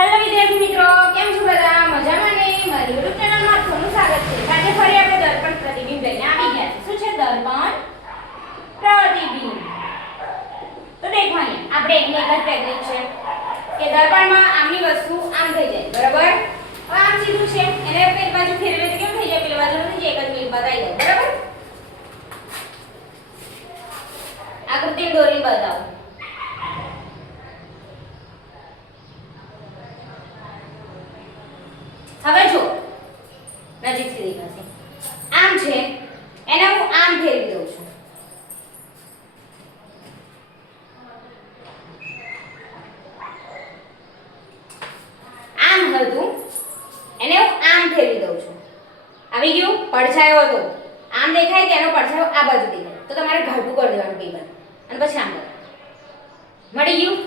Hello વિદ્યાર્થી મિત્રો, કેમ છો બધા? મજામાં ને? મારી YouTube ચેનલમાં તમારું સ્વાગત છે. આજે ફરી આપણે દર્પણ પ્રતિબિંબ લઈને આવી ગયા છીએ. શું છે? દર્પણ પ્રતિબિંબ. તો દેખો અહીંયા આપણે એકની એક જ ટેકનિક છે કે દર્પણમાં આમની વસ્તુ આમ થઈ જાય, બરાબર? હવે આમ સીધું છે, એને એક બાજુ ફેરવે તો કેમ થઈ જાય? પેલી બાજુ નથી જાય, એક જ ક્લિક બતાવી દો, બરાબર? આકૃતિ દોરી બતાવો. હવે જો નજીકથી દેખાશે. આમ છે, એને હું આમ ફેરવી દઉં છું. આમ હતું, એને હું આમ ફેરવી દઉં છું. આવી ગયું? પડછાયો હતો, આમ દેખાય કે એનો પડછાયો આ બાજુ દેખાય, તો તમારે ઘાટું કરી દેવાનું પેપર અને પછી આમ કરવાનું. મળી ગયું?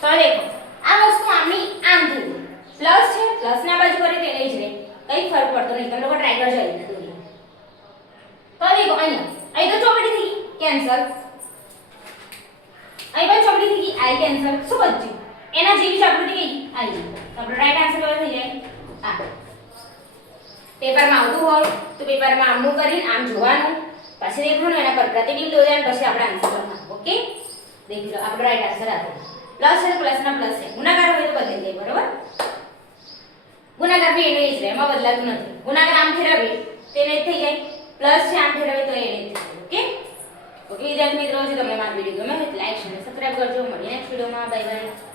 તો દેખો આ વસ્તુ આમની આમ થઈ ગઈ. પ્લસ છે, પ્લસ ના બાજુ કરે તે લઈ જ રહે, કઈ ફરક પડતો નહીં. તમે લોકો ટ્રાય કરજો અહીં દોરી. તો દેખો અહીં તો ચોકડી થઈ ગઈ, કેન્સલ. અહીં પણ ચોકડી થઈ ગઈ, આઈ કેન્સલ. શું બચ્યું? એના જેવી જ આકૃતિ કઈ આઈ. તો આપણો રાઈટ આન્સર કયો થઈ જાય? આ. પેપરમાં આવતું હોય તો પેપરમાં આમનું કરીને આમ જોવાનું, પછી દેખવાનું, એના પર પ્રતિબિંબ દોરવાનું, પછી આપણે આન્સર લખવાનું. ઓકે, દેખી લો આપણો રાઈટ આન્સર આ થયો. પ્લસ છે, પ્લસ ના પ્લસ છે. ગુણાકાર હોય તો બદલી જાય, બરોબર? ગુણાકાર બી એને જ રહે, એમાં બદલાતું નથી. ગુણાકાર આમ ફેરવીએ તેને જ થઈ જાય, પ્લસ છે આમ ફેરવીએ તો એને જ થઈ જાય. ઓકે ઓકે વિદ્યાર્થી મિત્રો, જો તમને મારો વિડિયો ગમે તો લાઈક અને સબસ્ક્રાઇબ કરજો. મળીએ નેક્સ્ટ વિડિયોમાં. Bye bye.